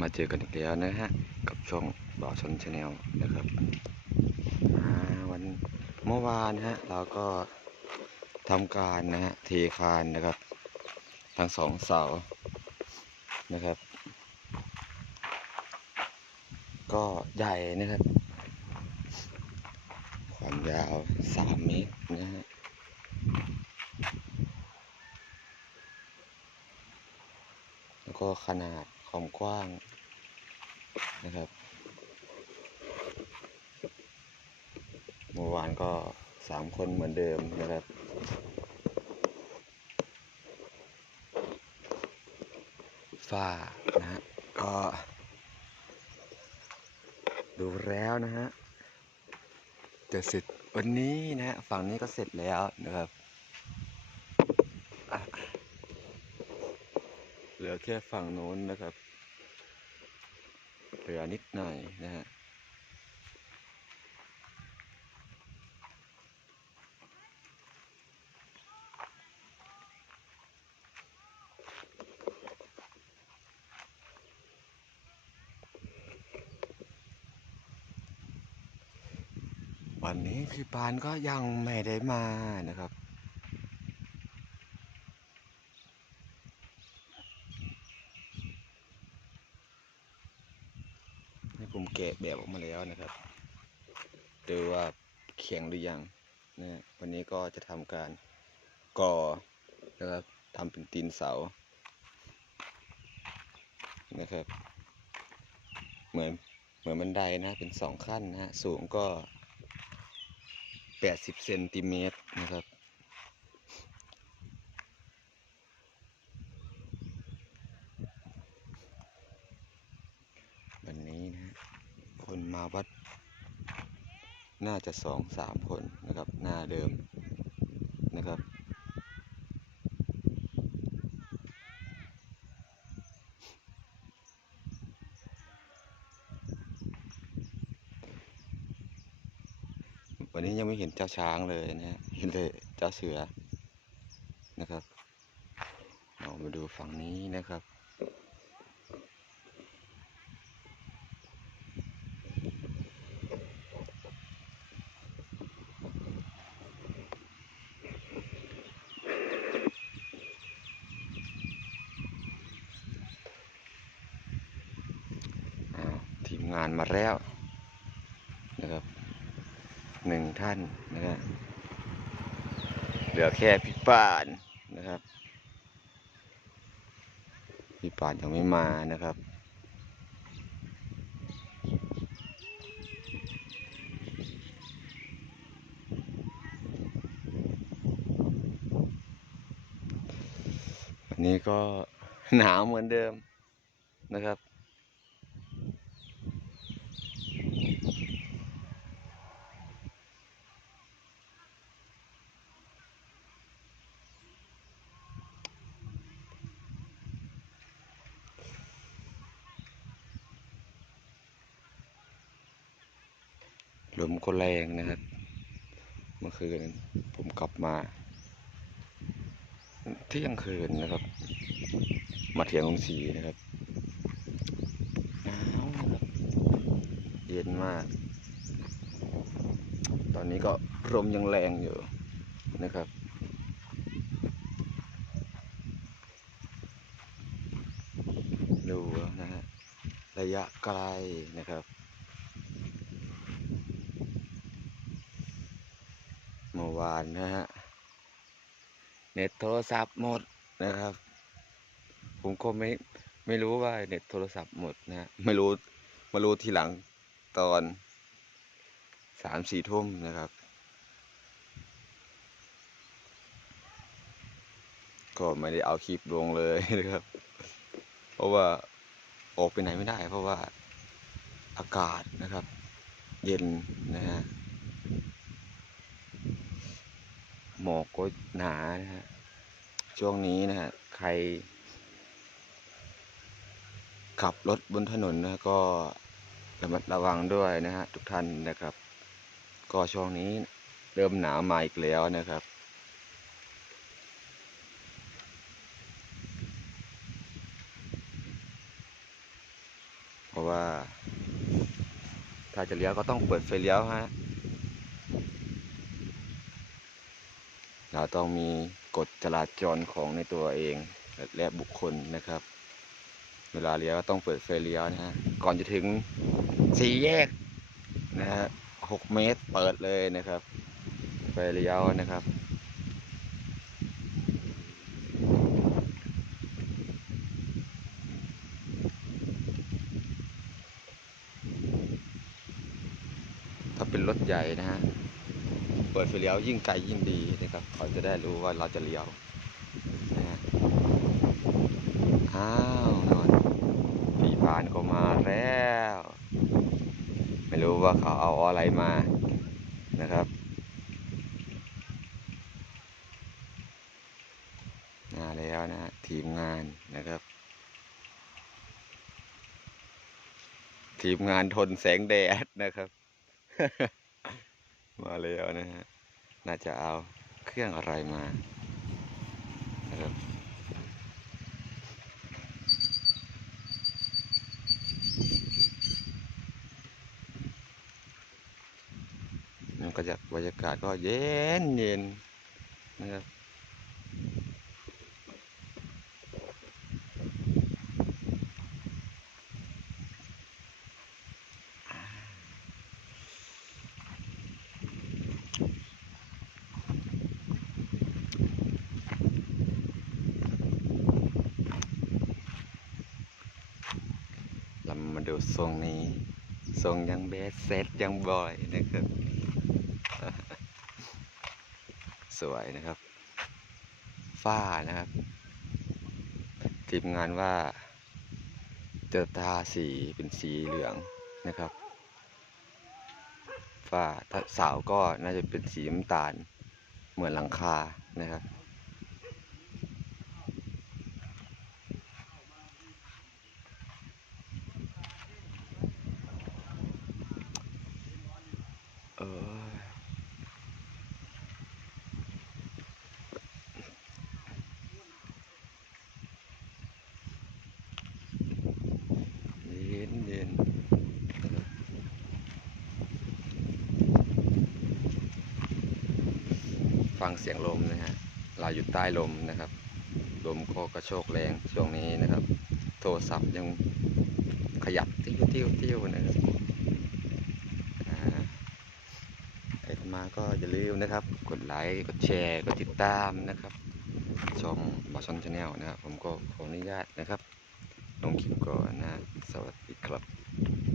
มาเจอกันอีกแล้วนะฮะ กับช่องบ่อชนชาแนลนะครับวันเมื่อวานฮะเราก็ทำการนะฮะเทคานนะครับ ทั้งสองเสานะครับ ก็ใหญ่นะครับ ความยาวสามเมตรนะฮะแล้วก็ขนาด ความกว้างนะครับเมื่อวานก็สามคนเหมือนเดิมนะครับฝ้านะฮะก็ดูแล้วนะฮะจะเสร็จวันนี้นะฮะฝั่งนี้ก็เสร็จแล้วนะครับเหลือแค่ฝั่งโน้นนะครับ เหลือนิดหน่อยนะฮะวันนี้พี่ปานก็ยังไม่ได้มานะครับ ผมแกะแบบออกมาแล้วนะครับดูว่าแข็งหรือยังนะฮะวันนี้ก็จะทำการก่อนะครับทำเป็นตีนเสานะครับ เหมือนเหมือนบันไดนะเป็นสองขั้นนะฮะสูงก็แปดสิบเซนติเมตรนะครับ วันนี้นะฮะ คนมาวัด น่าจะสองสามคนนะครับ หน้าเดิมนะครับ วันนี้ยังไม่เห็นเจ้าช้างเลยนะฮะเห็นแต่เจ้าเสือนะครับ เรามาดูฝั่งนี้นะครับ งานมาแล้วนะครับหนึ่งท่านนะครับเหลือแค่พี่ป่านนะครับ พี่ป่านยังไม่มานะครับวันนี้ก็หนาวเหมือนเดิมนะครับ ลมก็แรงนะครับ เมื่อคืนผมกลับมา เที่ยงคืนนะครับ มาเถียงลงสีนะครับหนาวนะครับ เย็นมาก ตอนนี้ก็ลมยังแรงอยู่นะครับดูนะฮะระยะไกลนะครับ เมื่อ วานนะฮะ เน็ตโทรศัพท์หมดนะครับ ผมก็ไม่ไม่รู้ว่าเน็ตโทรศัพท์หมดนะฮะไม่รู้มารู้ทีหลังตอนสามสี่ทุ่มนะครับ ก็ไม่ได้เอาคลิปลงเลยนะครับ เพราะว่าออกไปไหนไม่ได้ เพราะว่าอากาศนะครับ เย็นนะฮะ หมอกก็หนานะฮะช่วงนี้นะฮะใคร ขับรถบนถนนนะก็ระมัดระวังด้วยนะฮะทุกท่านนะครับ ก็ช่วงนี้เริ่มหนาวมาอีกแล้วนะครับอราะว่า ถ้าจะเลี้ยวก็ต้องเปิดไฟเลี้ยวฮะ เราต้องมีกฎจราจรของในตัวเองและบุคคลนะครับ เวลาเลี้ยวต้องเปิดไฟเลี้ยวนะฮะก่อนจะถึงสี่แยกนะฮะหกเมตรเปิดเลยนะครับไฟเลี้ยวนะครับถ้าเป็นรถใหญ่นะฮะ ปิดไฟเลี้ยวยิ่งไกลยิ่งดีนะครับเขาจะได้รู้ว่าเราจะเลี้ยวนะฮะอ้าวนอนผีพานก็มาแล้ว ไม่รู้ว่าเขาเอาอะไรมานะครับมาแล้วนะทีมงานนะครับ ทีมงานทนแสงแดดนะครับ มาแล้วนะฮะ น่าจะเอาเครื่องอะไรมานะครับมันก็จะบรรยากาศก็เย็นเย็นนะครับ เรามาดูทรงนี้ ทรงยังเบสเซตยังบอยนะครับ สวยนะครับ ฝ้านะครับทีมงานว่าจะทาสีเป็นสีเหลืองนะครับ ฝ้าถ้าสาก็น่าจะเป็นสีน้ำตาล เหมือนหลังคานะครับ เออเย็นเย็น ฟังเสียงลมนะฮะเราอยู่ใต้ลมนะครับ ลมก็กระโชกแรงช่วงนี้นะครับ โทรศัพท์ยังขยับติ้วติ้วติ้วนะครับอ่าใครเข้ามาก็อย่าลืมนะครับ กดไลค์กดแชร์กดติดตามนะครับช่องบอชอนชาแนลนะครับ ผมก็ขออนุญาตนะครับลงคลิปก่อนนะ สวัสดีครับ